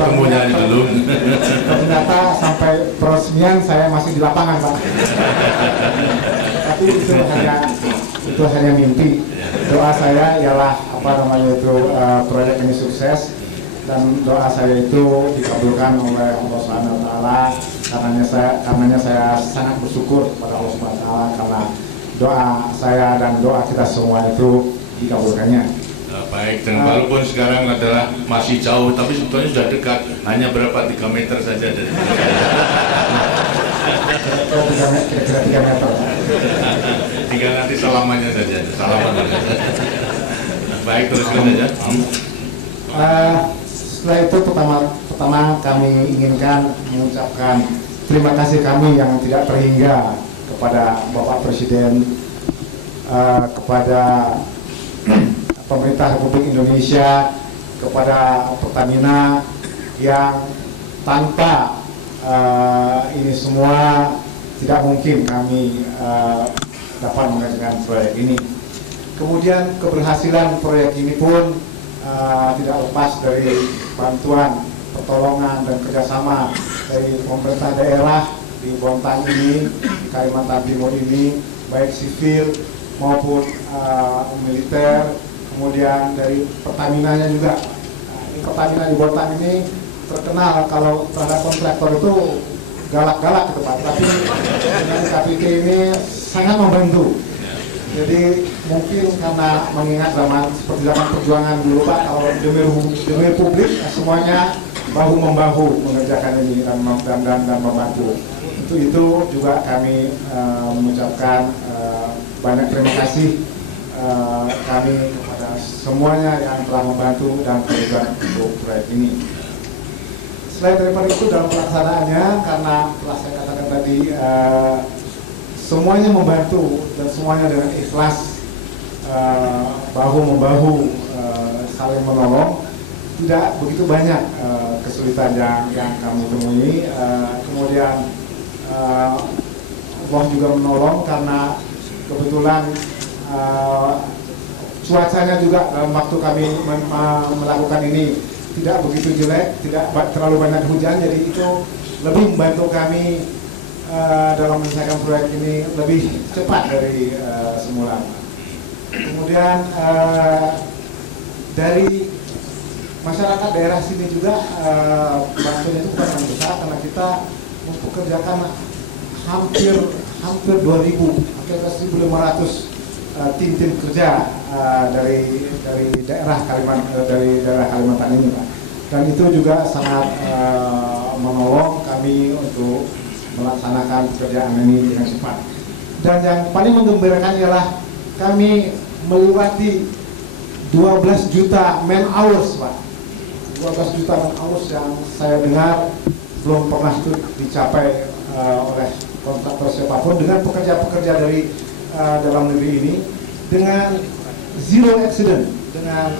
ketemunya dulu. Ternyata sampai peresmian saya masih di lapangan, Pak. Tapi itu hanya mimpi. Doa saya ialah proyek ini sukses, dan doa saya itu dikabulkan oleh Allah Subhanahu wa taala. Karenanya saya sangat bersyukur kepada Allah Subhanahu wa taala karena doa saya dan doa kita semua itu dikabulkannya. Baik, dan walaupun sekarang adalah masih jauh, tapi sebetulnya sudah dekat, hanya berapa 3 meter saja dari Kira-kira 3 meter. tinggal nanti salamannya saja, salaman saja. Baik, teruskan saja. Setelah itu pertama kami inginkan mengucapkan terima kasih kami yang tidak terhingga kepada Bapak Presiden, kepada pemerintah Republik Indonesia, kepada Pertamina yang tanpa ini semua tidak mungkin kami dapat mengerjakan proyek ini. Kemudian keberhasilan proyek ini pun tidak lepas dari bantuan, pertolongan dan kerjasama dari pemerintah daerah di Bontang ini, di Kalimantan Timur ini, baik sipil maupun militer. Kemudian dari Pertamina-nya juga. Pertamina di Bontang ini terkenal kalau terhadap kontraktor itu galak-galak gitu Pak. Tapi dengan KPT ini sangat membantu. Jadi mungkin karena mengingat seperti zaman perjuangan dulu Pak, kalau demi publik semuanya bahu membahu mengerjakan ini dan membantu. Itu juga kami mengucapkan banyak terima kasih kami kepada semuanya yang telah membantu dan terlibat untuk proyek ini. Selain daripada itu dalam pelaksanaannya, karena telah saya katakan tadi semuanya membantu dan semuanya dengan ikhlas, bahu membahu, saling menolong, tidak begitu banyak kesulitan yang kami temui. Kemudian Allah juga menolong karena kebetulan cuacanya juga dalam waktu kami melakukan ini tidak begitu jelek, tidak terlalu banyak hujan, jadi itu lebih membantu kami dalam menyelesaikan proyek ini lebih cepat dari semula. Kemudian dari masyarakat daerah sini juga bantunya itu bukan yang besar, karena kita mempekerjakan hampir 2.000, hampir 1.500 tim kerja dari daerah Kalimantan ini Pak. Dan itu juga sangat menolong kami untuk melaksanakan pekerjaan ini dengan cepat. Dan yang paling menggembirakan ialah kami melewati 12 juta man hours Pak. 12 juta man hours yang saya dengar belum pernah itu dicapai oleh kontraktor siapapun, dengan pekerja-pekerja dari dalam negeri ini, dengan zero accident, dengan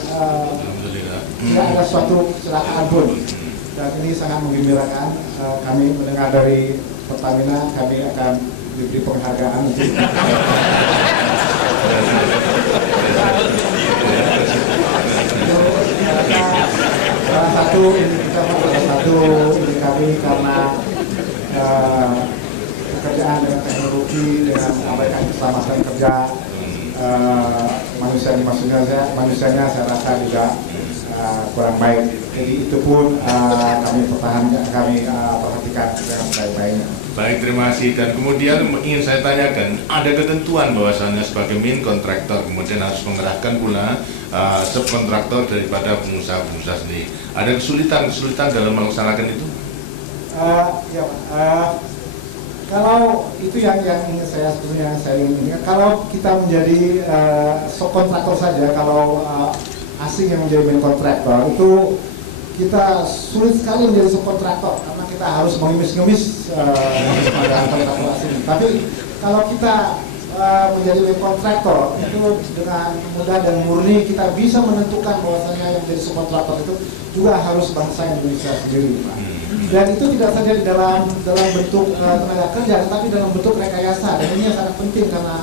tidak ada suatu kecelakaan pun. Dan ini sangat menggembirakan. Kami mendengar dari Pertamina, kami akan diberi penghargaan untuk salah satu ini kami karena pekerjaan dengan teknologi, dengan mengabaikan keselamatan kerja manusianya saya rasa juga kurang baik. Jadi itu pun kami perhatikan dengan baik-baiknya. Baik, terima kasih. Dan kemudian ingin saya tanyakan, ada ketentuan bahwasannya sebagai main kontraktor kemudian harus mengerahkan pula subkontraktor daripada pengusaha-pengusaha sendiri. Ada kesulitan dalam melaksanakan itu? Kalau itu yang ingin saya ingin, kalau kita menjadi subkontraktor saja, kalau asing yang menjadi main kontraktor itu kita sulit sekali menjadi subkontraktor karena kita harus mengemis-ngemis kontraktor asing. Tapi kalau kita menjadi main kontraktor itu dengan mudah dan murni kita bisa menentukan bahwasanya yang menjadi subkontraktor itu juga harus bangsa Indonesia sendiri, Pak. Dan itu tidak saja dalam bentuk tenaga kerja, tetapi dalam bentuk rekayasa. Dan ini yang sangat penting karena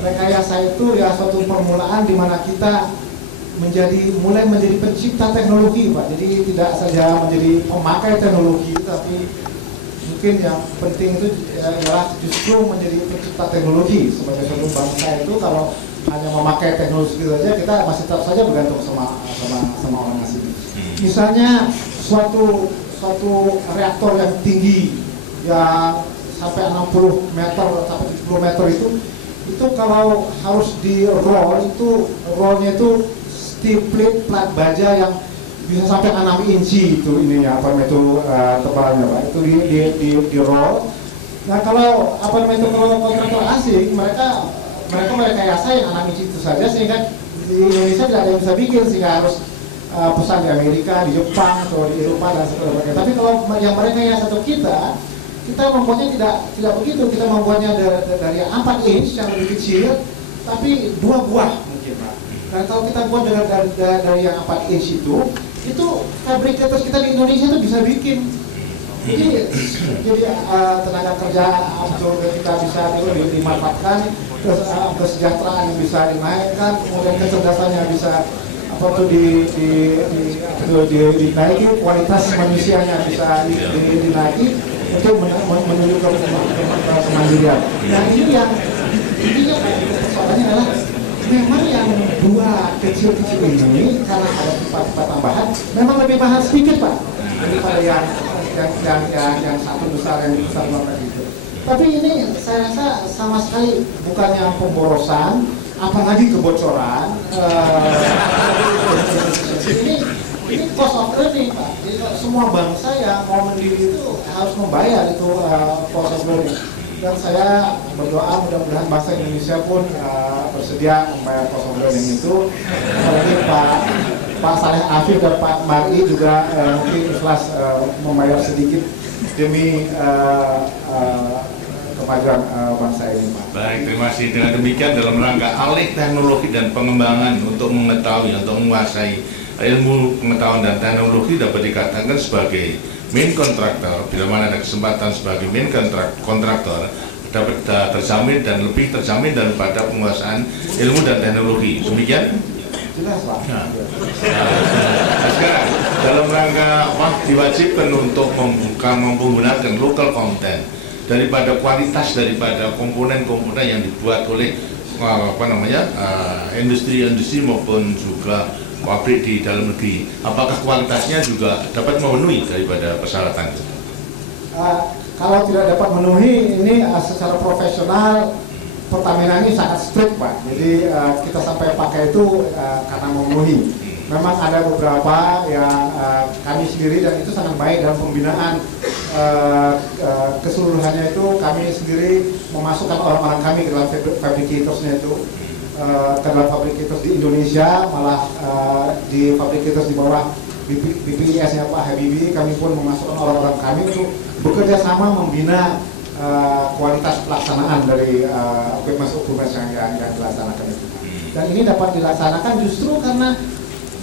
rekayasa itu ya suatu permulaan di mana kita mulai menjadi pencipta teknologi, Pak. Jadi tidak saja menjadi pemakai teknologi, tapi mungkin yang penting itu adalah justru menjadi pencipta teknologi. Sebagai suatu bangsa itu kalau hanya memakai teknologi saja, kita masih tetap saja bergantung sama orang asing. Misalnya suatu reaktor yang tinggi yang sampai 60 meter sampai 70 meter itu kalau harus di roll, itu rollnya itu steel plate plat baja yang bisa sampai 6 inci itu ininya tebalannya, Pak. Itu di roll. Nah, kalau kalau kontraktor asing mereka rekayasa yang 6 inci itu saja, sehingga di Indonesia tidak ada yang bisa bikin, sehingga harus pesan di Amerika, di Jepang atau di Eropa dan sebagainya. Tapi kalau yang merekayasa atau kita membuatnya tidak begitu. Kita membuatnya dari 4 inch yang lebih kecil, tapi 2 buah mungkin, Pak. Dan kalau kita buat dari yang 4 inch itu fabrikator kita di Indonesia itu bisa bikin. Jadi tenaga kerja kita bisa dimanfaatkan, kesejahteraan yang bisa dinaikkan, kemudian kecerdasannya bisa dinaiki, kualitas manusianya bisa dinaiki untuk menuju ke kemandirian. Nah, ini yang soalnya adalah memang yang 2 kecil-kecil ini karena ada pipa-pipa tambahan memang lebih mahal sedikit, Pak, daripada yang satu besar yang besar banget itu. Tapi ini saya rasa sama sekali bukannya pemborosan, apalagi kebocoran. Ini cost of learning, Pak. Jadi semua bangsa yang mau mandiri itu harus membayar itu cost of learning. Dan saya berdoa mudah-mudahan bangsa Indonesia pun bersedia membayar cost of learning itu. Apalagi Pak Saleh Afif dan Pak Mari juga mungkin ikhlas membayar sedikit demi kemajuan bangsa ini, Pak. Baik, terima kasih. Dengan demikian dalam rangka alih teknologi dan pengembangan untuk mengetahui, untuk menguasai ilmu pengetahuan dan teknologi dapat dikatakan sebagai main kontraktor. Bila mana ada kesempatan sebagai main kontraktor dapat terjamin dan lebih terjamin daripada penguasaan ilmu dan teknologi. Demikian? Jelas, Pak. Nah, sekarang dalam rangka diwajibkan untuk menggunakan local content daripada kualitas daripada komponen-komponen yang dibuat oleh industri maupun juga pabrik di dalam negeri. Apakah kualitasnya juga dapat memenuhi daripada persyaratan? Kalau tidak dapat memenuhi, ini secara profesional Pertamina ini sangat strict, Pak. Jadi kita sampai pakai itu karena memenuhi. Memang ada beberapa yang kami sendiri, dan itu sangat baik dalam pembinaan keseluruhannya itu kami sendiri memasukkan orang-orang kami ke dalam fabrikatorsnya itu. Ke dalam fabrikators di Indonesia, malah di fabrikators di bawah BPIS-nya Pak Habibie, kami pun memasukkan orang-orang kami untuk bekerja sama membina kualitas pelaksanaan dari equipment yang dilaksanakan itu. Dan ini dapat dilaksanakan justru karena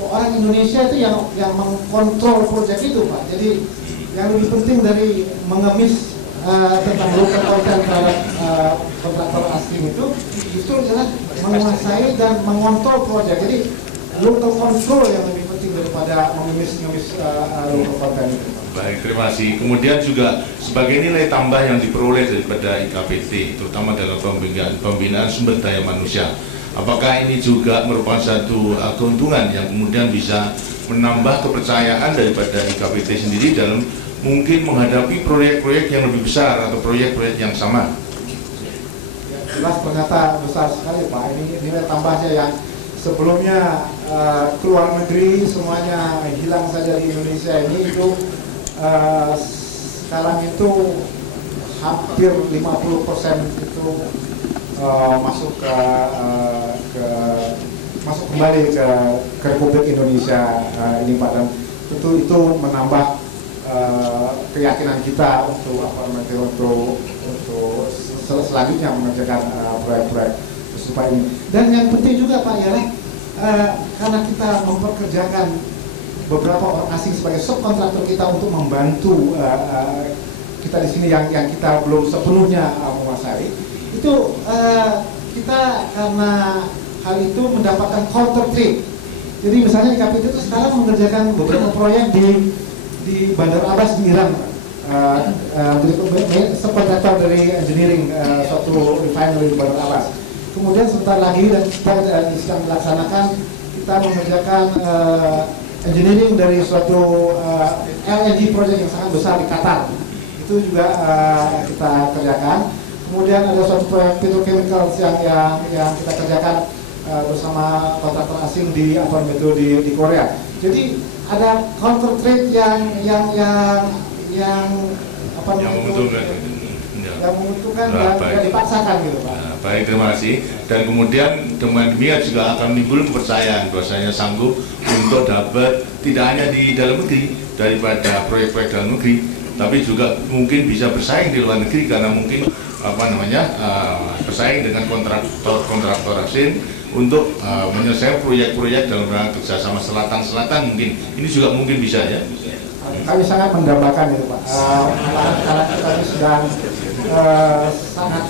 orang Indonesia itu yang mengkontrol proyek itu, Pak. Jadi yang lebih penting dari mengemis tentang local content terhadap kontraktor asing itu justru adalah menguasai dan mengontrol proyek. Jadi local control yang lebih penting daripada mengemis local content itu. Baik, terima kasih. Kemudian juga sebagai nilai tambah yang diperoleh daripada IKPT, terutama dalam pembinaan sumber daya manusia, apakah ini juga merupakan satu keuntungan yang kemudian bisa menambah kepercayaan daripada IKPT sendiri dalam mungkin menghadapi proyek-proyek yang lebih besar atau proyek-proyek yang sama? Jelas ternyata besar sekali, Pak. Ini nilai tambahnya yang sebelumnya keluar negeri semuanya hilang saja di Indonesia ini itu sekarang itu hampir 50% itu masuk masuk kembali ke Republik Indonesia ini, Pak. Dan tentu itu menambah keyakinan kita untuk selanjutnya mengerjakan proyek-proyek serupa ini. Dan yang penting juga, Pak, ialah karena kita memperkerjakan beberapa orang asing sebagai subkontraktor kita untuk membantu kita di sini yang kita belum sepenuhnya menguasai, itu kita karena hal itu mendapatkan counter trade. Jadi misalnya IKPT itu sekarang mengerjakan beberapa proyek di Bandar Abbas di Iran, subkontraktor dari engineering suatu refinery di Bandar Abbas. Kemudian sebentar lagi dan kita sedang melaksanakan, kita mengerjakan engineering dari suatu LNG project yang sangat besar di Qatar. Itu juga kita kerjakan. Kemudian ada suatu proyek petrochemicals yang kita kerjakan bersama kontraktor asing di di Korea. Jadi ada counter trade yang menguntungkan dan dipaksakan gitu Pak. Nah, baik, terima kasih. Dan kemudian dengan demikian juga akan menimbul kepercayaan bahwasanya sanggup untuk dapat tidak hanya di dalam negeri daripada proyek-proyek dalam negeri, tapi juga mungkin bisa bersaing di luar negeri karena mungkin bersaing dengan kontraktor asing untuk menyelesaikan proyek-proyek dalam rangka kerjasama selatan mungkin. Ini juga mungkin bisa ya. Kami sangat mendambakan itu Pak. Karena kita sedang sangat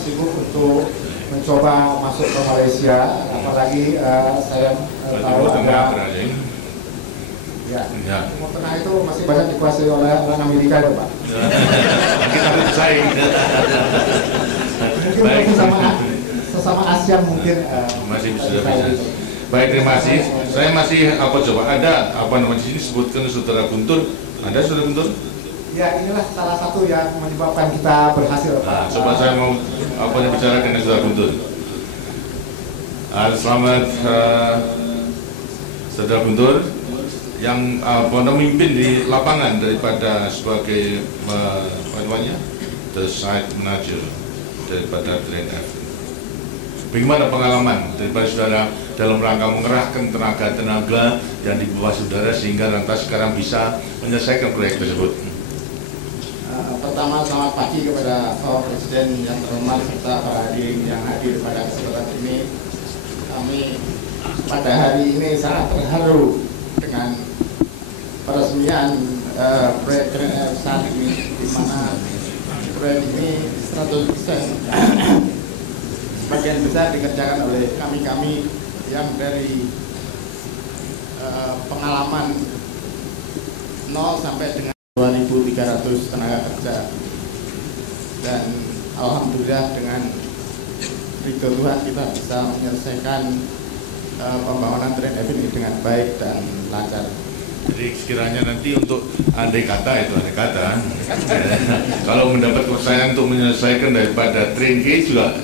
sibuk untuk mencoba masuk ke Malaysia, apalagi saya tahu ada ya, Timur Tengah itu masih banyak dikuasai oleh orang Amerika itu Pak. Kita bersaing. Mungkin sesama ASEAN mungkin masih bisa. Baik, terima kasih. Saya masih ada di sini sebutkan Saudara Guntur. Ada Saudara Guntur? Ya, inilah salah satu yang menyebabkan kita berhasil. Nah, coba saya mau bicara dengan Saudara Guntur. Selamat Saudara Guntur yang memimpin di lapangan daripada sebagai the site manager daripada Train F. Bagaimana pengalaman daripada saudara dalam rangka mengerahkan tenaga yang di bawah saudara sehingga lantas sekarang bisa menyelesaikan proyek tersebut? Pertama, selamat pagi kepada Bapak Presiden yang terhormat serta para hadirin yang hadir pada kesempatan ini. Kami pada hari ini sangat terharu dengan peresmian proyek Train F saat ini, di mana proyek ini 100% sebagian besar dikerjakan oleh kami yang dari pengalaman 0 sampai dengan 2.300 tenaga kerja, dan alhamdulillah dengan ridho Tuhan kita bisa menyelesaikan pembangunan Train F ini dengan baik dan lancar. Jadi sekiranya nanti untuk andai kata kalau mendapat kepercayaan untuk menyelesaikan daripada Train G juga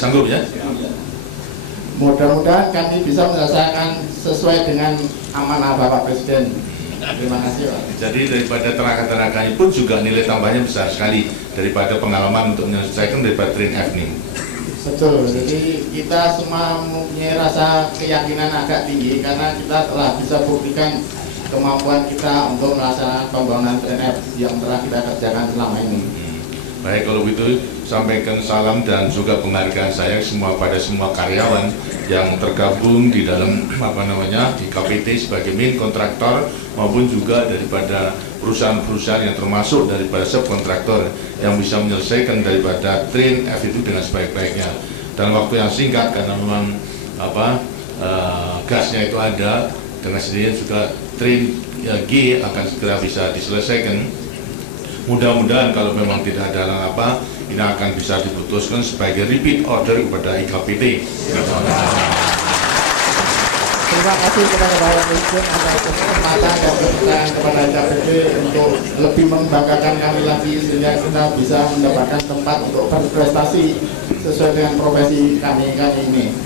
sanggup ya? Mudah-mudahan kami bisa menyelesaikan sesuai dengan amanah Bapak Presiden. Terima kasih Pak. Jadi daripada tenaga-tenaganya pun juga nilai tambahnya besar sekali daripada pengalaman untuk menyelesaikan daripada Train F ini. Betul, jadi kita semua mempunyai rasa keyakinan agak tinggi karena kita telah bisa buktikan kemampuan kita untuk melaksanakan pembangunan Train F yang telah kita kerjakan selama ini. Baik, kalau begitu sampaikan salam dan juga penghargaan saya pada semua karyawan yang tergabung di dalam di KPT sebagai main kontraktor maupun juga daripada perusahaan-perusahaan yang termasuk daripada subkontraktor yang bisa menyelesaikan daripada Train F itu dengan sebaik-baiknya dalam waktu yang singkat, karena memang gasnya itu ada, dengan sendirinya juga Train G akan segera bisa diselesaikan. Mudah-mudahan kalau memang tidak ada ini akan bisa diputuskan sebagai repeat order kepada IKPT. Terima kasih kepada Bapak Presiden atas kesempatan dan kepercayaan kepada IKPT untuk lebih membanggakan kami lagi sehingga kita bisa mendapatkan tempat untuk berprestasi sesuai dengan profesi kami ini.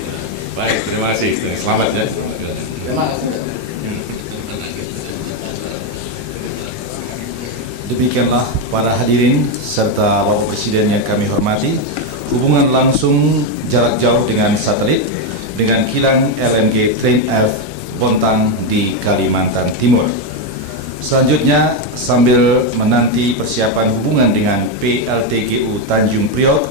Baik, terima kasih. Selamat ya. Terima kasih. Demikianlah para hadirin serta Bapak Presiden yang kami hormati, hubungan langsung jarak jauh dengan satelit dengan kilang LNG Train F Bontang di Kalimantan Timur. Selanjutnya, sambil menanti persiapan hubungan dengan PLTGU Tanjung Priok,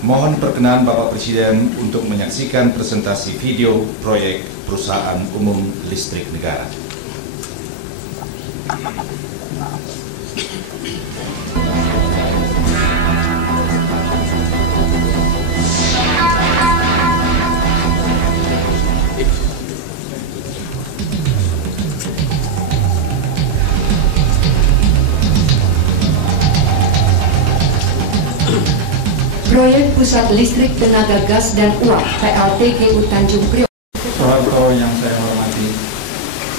mohon perkenan Bapak Presiden untuk menyaksikan presentasi video proyek Perusahaan Umum Listrik Negara. Pusat Listrik Tenaga Gas dan Uap PLTGU Tanjung Priok. Soeharto yang saya hormati,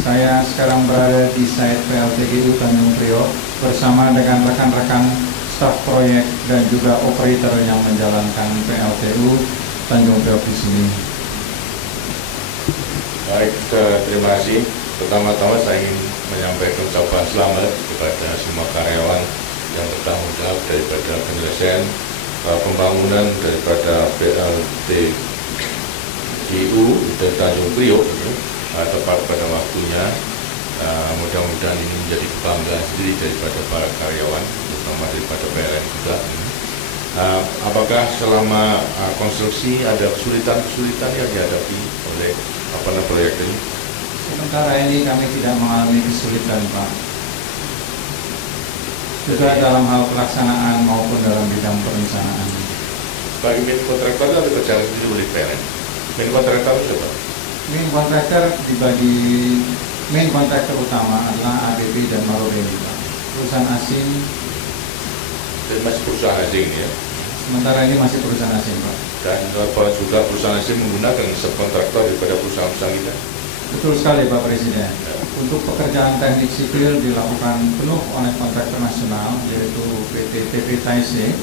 saya sekarang berada di site PLTGU Tanjung Priok bersama dengan rekan-rekan staf proyek dan juga operator yang menjalankan PLTU Tanjung Priok di sini. Baik, terima kasih. Pertama-tama saya ingin menyampaikan ucapan selamat kepada semua karyawan yang bertanggung jawab daripada penyelesaian pembangunan daripada PLTGU dari Tanjung Priok tepat pada waktunya. Mudah-mudahan ini menjadi kebanggaan sendiri daripada para karyawan, terutama daripada PLN juga. Apakah selama konstruksi ada kesulitan-kesulitan yang dihadapi oleh proyek ini? Sementara ini kami tidak mengalami kesulitan, Pak. Juga dalam hal pelaksanaan maupun dalam bidang perencanaan. Bagi main kontraktor itu ada kerjaan sendiri oleh PLN. Main kontraktor itu apa? Main kontraktor dibagi, main kontraktor utama adalah ABB dan Maroreni, Pak. Perusahaan asing. Dan masih perusahaan asing ya? Sementara ini masih perusahaan asing, Pak. Dan juga perusahaan asing menggunakan subkontraktor daripada perusahaan-perusahaan kita? Betul sekali, Pak Presiden. Untuk pekerjaan teknik sipil dilakukan penuh oleh kontraktor nasional, yaitu PT TP Taise,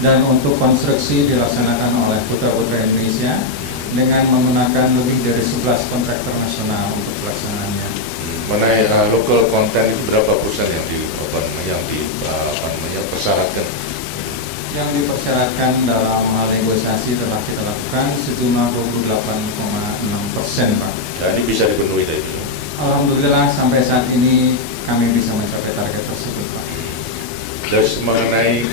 dan untuk konstruksi dilaksanakan oleh Putra-Putra Indonesia dengan menggunakan lebih dari 11 kontraktor nasional untuk pelaksanaannya. Mengenai local content itu berapa persen yang dipersyaratkan? Yang dipersyaratkan dalam hal negosiasi telah kita lakukan sejumlah 28,6%, Pak. Dan ini bisa dipenuhi dari itu? Alhamdulillah sampai saat ini kami bisa mencapai target tersebut, Pak. Terus mengenai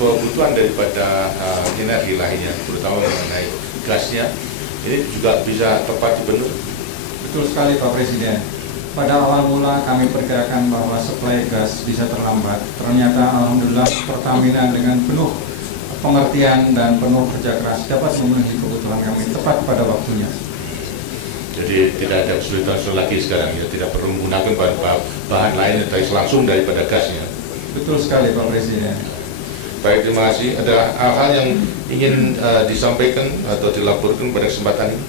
kebutuhan daripada energi lainnya, terutama mengenai gasnya, ini juga bisa tepat dipenuhi? Betul sekali, Pak Presiden. Pada awal mula kami perkirakan bahwa suplai gas bisa terlambat. Ternyata alhamdulillah Pertamina dengan penuh pengertian dan penuh kerja keras dapat memenuhi kebutuhan kami tepat pada waktunya. Jadi tidak ada kesulitan lagi sekarang ya, tidak perlu menggunakan bahan lain yang langsung daripada gasnya. Betul sekali, Pak Presiden. Baik, terima kasih. Ada hal-hal yang ingin disampaikan atau dilaporkan pada kesempatan ini?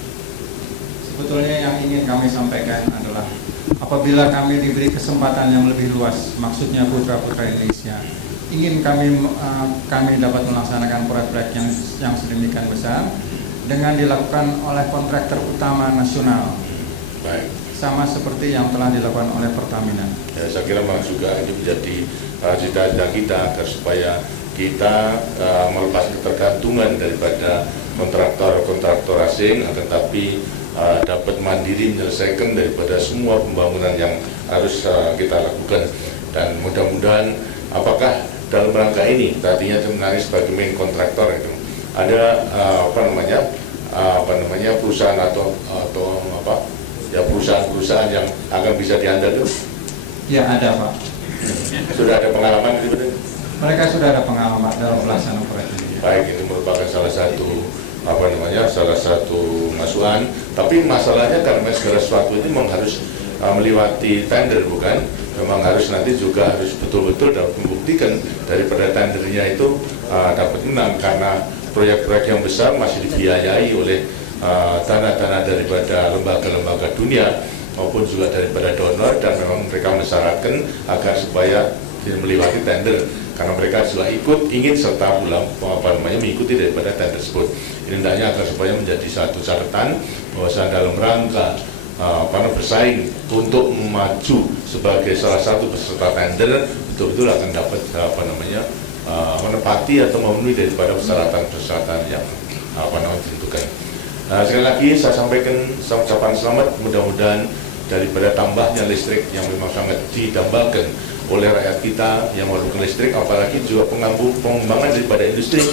Sebetulnya yang ingin kami sampaikan adalah apabila kami diberi kesempatan yang lebih luas, maksudnya Putra-Putra Indonesia, ingin kami dapat melaksanakan proyek-proyek yang sedemikian besar dengan dilakukan oleh kontraktor utama nasional. Baik. Sama seperti yang telah dilakukan oleh Pertamina. Ya, saya kira memang juga ini menjadi cita-cita kita agar supaya kita melepas ketergantungan daripada kontraktor asing, tetapi dapat mandiri menyelesaikan daripada semua pembangunan yang harus kita lakukan. Dan mudah-mudahan apakah dalam rangka ini tadinya sebenarnya sebagai main kontraktor itu ada perusahaan atau perusahaan-perusahaan yang akan bisa diandalkan? Ya, ada, Pak. Sudah ada pengalaman gitu? Mereka sudah ada pengalaman dalam pelaksanaan proyek ini. Baik, ini merupakan salah satu masukan. Tapi masalahnya karena segala sesuatu ini memang harus melewati tender, bukan? Memang harus nanti juga harus betul-betul dapat membuktikan daripada tendernya itu dapat menang, karena proyek-proyek yang besar masih dibiayai oleh dana-dana daripada lembaga-lembaga dunia maupun juga daripada donor, dan memang mereka mensyaratkan agar supaya tidak melewati tender, karena mereka juga ingin serta mengikuti daripada tender tersebut. Ini hendaknya agar supaya menjadi satu catatan bahwa dalam rangka bersaing untuk maju sebagai salah satu peserta tender, betul-betul akan dapat menepati atau memenuhi daripada persyaratan-persyaratan yang ditentukan. Sekali lagi saya sampaikan ucapan selamat, mudah-mudahan daripada tambahnya listrik yang memang sangat didambakan oleh rakyat kita yang memerlukan listrik, apalagi juga pengembangan daripada industri.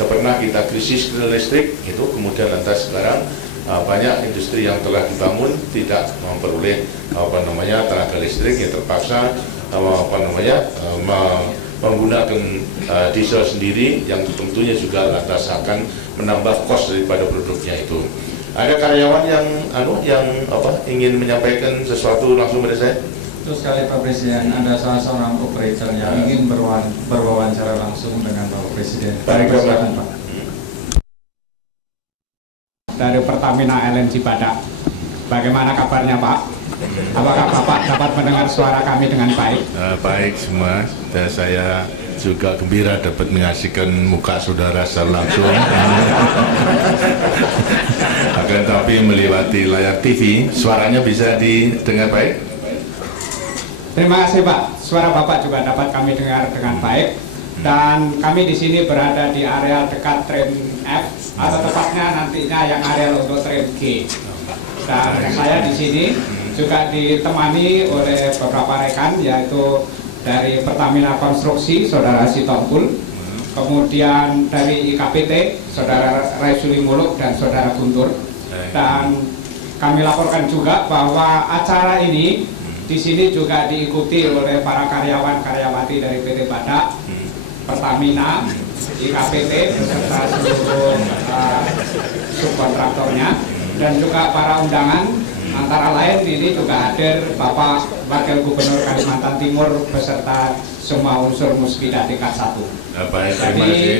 Pernah kita krisis listrik itu, kemudian lantas sekarang banyak industri yang telah dibangun tidak memperoleh tenaga listrik, yang terpaksa menggunakan diesel sendiri, yang tentunya juga lantas akan menambah kos daripada produknya itu. Ada karyawan yang ingin menyampaikan sesuatu langsung pada saya? Betul sekali, Pak Presiden. Ada salah seorang operator yang ingin berwawancara langsung dengan Bapak Presiden. Baik, silakan, Pak. dari Pertamina LNG Badak. Bagaimana kabarnya Pak? Apakah Bapak dapat mendengar suara kami dengan baik? Baik semua, dan saya juga gembira dapat menyaksikan muka saudara secara langsung. Akan tapi melewati layar TV, suaranya bisa didengar baik? Terima kasih Pak, suara Bapak juga dapat kami dengar dengan baik. Dan kami di sini berada di area dekat tren F, atau tepatnya nantinya yang area untuk tren G. Dan saya di sini juga ditemani oleh beberapa rekan, yaitu dari Pertamina Konstruksi, Saudara Sitompul, kemudian dari IKPT, Saudara Raisuli Muluk dan Saudara Guntur. Dan kami laporkan juga bahwa acara ini di sini juga diikuti oleh para karyawan-karyawati dari PT Badak, Pertamina, IKPT beserta seluruh subkontraktornya, dan juga para undangan. Antara lain ini juga hadir Bapak Wakil Gubernur Kalimantan Timur beserta semua unsur Musbida tingkat 1. Baik, terima kasih.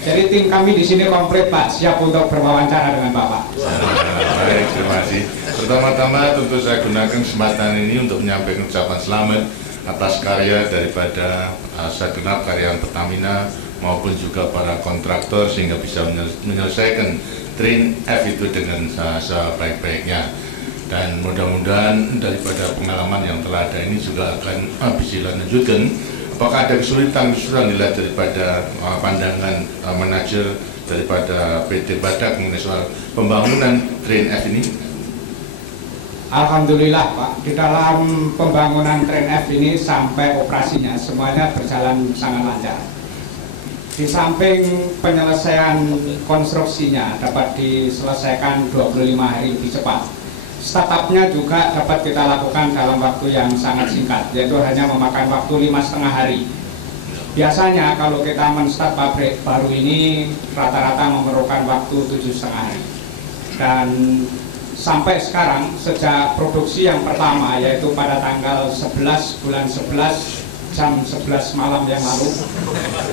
Jadi tim kami di sini komplit Pak, siap untuk berwawancara dengan Bapak. Baik, terima kasih. Pertama-tama tentu saya gunakan kesempatan ini untuk menyampaikan ucapan selamat atas karya daripada segenap karyawan Pertamina maupun juga para kontraktor sehingga bisa menyelesaikan Train F itu dengan sebaik-baiknya. Dan mudah-mudahan daripada pengalaman yang telah ada ini juga akan bisa dilanjutkan. Apakah ada kesulitan dilihat daripada pandangan manajer daripada PT Badak mengenai soal pembangunan Train F ini? Alhamdulillah Pak, di dalam pembangunan Train F ini sampai operasinya semuanya berjalan sangat lancar. Di samping penyelesaian konstruksinya dapat diselesaikan 25 hari lebih cepat, startupnya juga dapat kita lakukan dalam waktu yang sangat singkat, yaitu hanya memakan waktu 5,5 hari. Biasanya kalau kita men-start pabrik baru ini rata-rata memerlukan waktu 7,5 hari. Dan sampai sekarang sejak produksi yang pertama, yaitu pada tanggal 11 bulan 11 jam 11 malam yang lalu,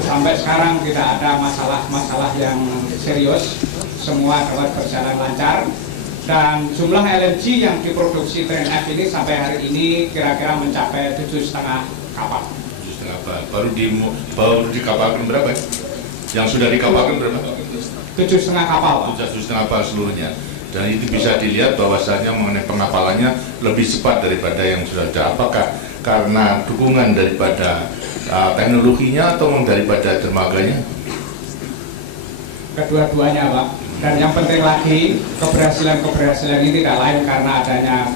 sampai sekarang tidak ada masalah-masalah yang serius, semua dapat berjalan lancar. Dan jumlah LNG yang diproduksi Train F ini sampai hari ini kira-kira mencapai 7,5 kapal. 7,5 kapal. Baru dikapalkan berapa? Yang sudah dikapalkan berapa? 7,5 kapal. 7,5 kapal seluruhnya. Dan itu bisa dilihat bahwasanya mengenai pengapalannya lebih cepat daripada yang sudah ada. Apakah karena dukungan daripada teknologinya atau daripada dermaganya? Kedua-duanya Pak. Dan yang penting lagi, keberhasilan ini tidak lain karena adanya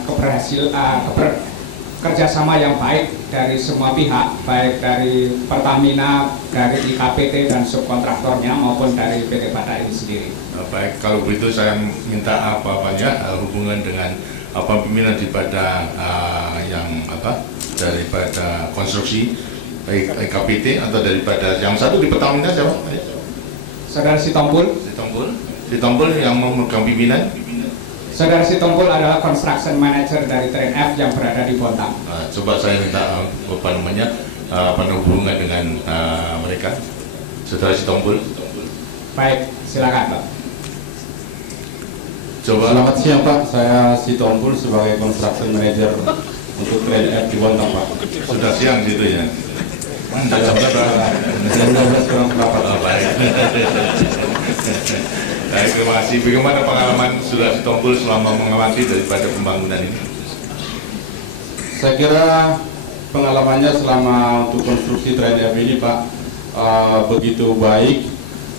kerjasama yang baik dari semua pihak, baik dari Pertamina, dari IKPT dan subkontraktornya maupun dari PT Badak ini sendiri. Baik, kalau begitu saya minta hubungan dengan pimpinan daripada daripada konstruksi IKPT atau daripada yang satu di Pertamina siapa? Saudara Sitompul. Sitompul yang memegang pimpinan. Saudara Sitompul adalah construction manager dari Train F yang berada di Bontang. Coba saya minta hubungan dengan mereka. Saudara Sitompul. Baik, silakan Pak. Selamat siang Pak, saya Sitompul sebagai construction manager untuk Train F di Bontang Pak. Sudah siang gitu ya? Jam berapa? Jam 12 kurang 4. Baik. Baik, terima kasih. Bagaimana pengalaman Saudara Sitompul selama mengamati daripada pembangunan ini? Saya kira pengalamannya selama untuk konstruksi Train F ini Pak begitu baik,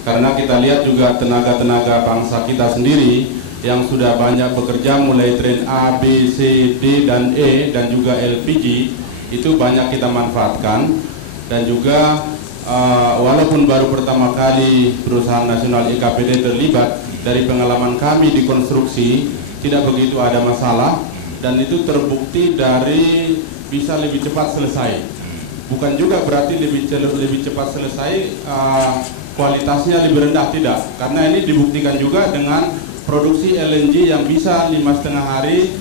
karena kita lihat juga tenaga-tenaga bangsa kita sendiri yang sudah banyak bekerja mulai Train A, B, C, D, dan E, dan juga LPG itu banyak kita manfaatkan. Dan juga walaupun baru pertama kali perusahaan nasional IKPT terlibat, dari pengalaman kami di konstruksi tidak begitu ada masalah, dan itu terbukti dari bisa lebih cepat selesai. Bukan juga berarti lebih cepat selesai kualitasnya lebih rendah, tidak, karena ini dibuktikan juga dengan produksi LNG yang bisa 5,5 hari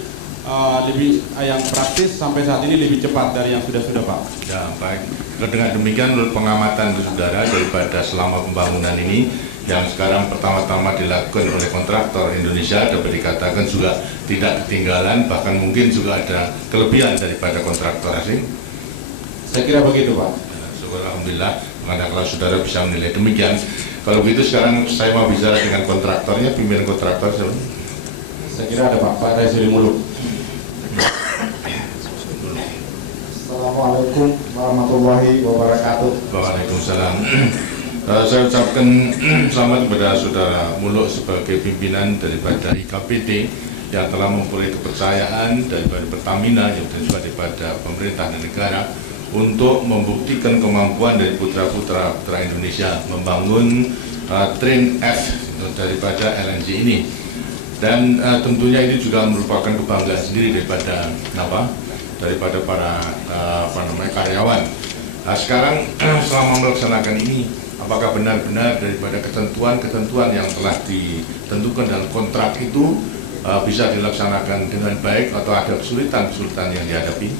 yang praktis sampai saat ini lebih cepat dari yang sudah Pak. Ya, baik. Dengan demikian menurut pengamatan saudara daripada selama pembangunan ini yang sekarang pertama-tama dilakukan oleh kontraktor Indonesia dapat dikatakan juga tidak ketinggalan, bahkan mungkin juga ada kelebihan daripada kontraktor asing? Saya kira begitu, Pak. Syukur alhamdulillah, karena kalau saudara bisa menilai demikian. Kalau begitu sekarang saya mau bicara dengan kontraktornya, pimpinan kontraktor siapa? Saya kira ada Pak Resili Muluk. Assalamualaikum warahmatullahi wabarakatuh. Waalaikumsalam. Saya ucapkan selamat kepada saudara Muluk sebagai pimpinan daripada IKPT yang telah memperoleh kepercayaan daripada Pertamina dan juga daripada pemerintah dan negara untuk membuktikan kemampuan dari putra-putra Indonesia membangun Train F daripada LNG ini. Dan tentunya ini juga merupakan kebanggaan sendiri daripada para karyawan. Nah, sekarang selama melaksanakan ini, apakah benar-benar daripada ketentuan-ketentuan yang telah ditentukan dalam kontrak itu bisa dilaksanakan dengan baik atau ada kesulitan-kesulitan yang dihadapi?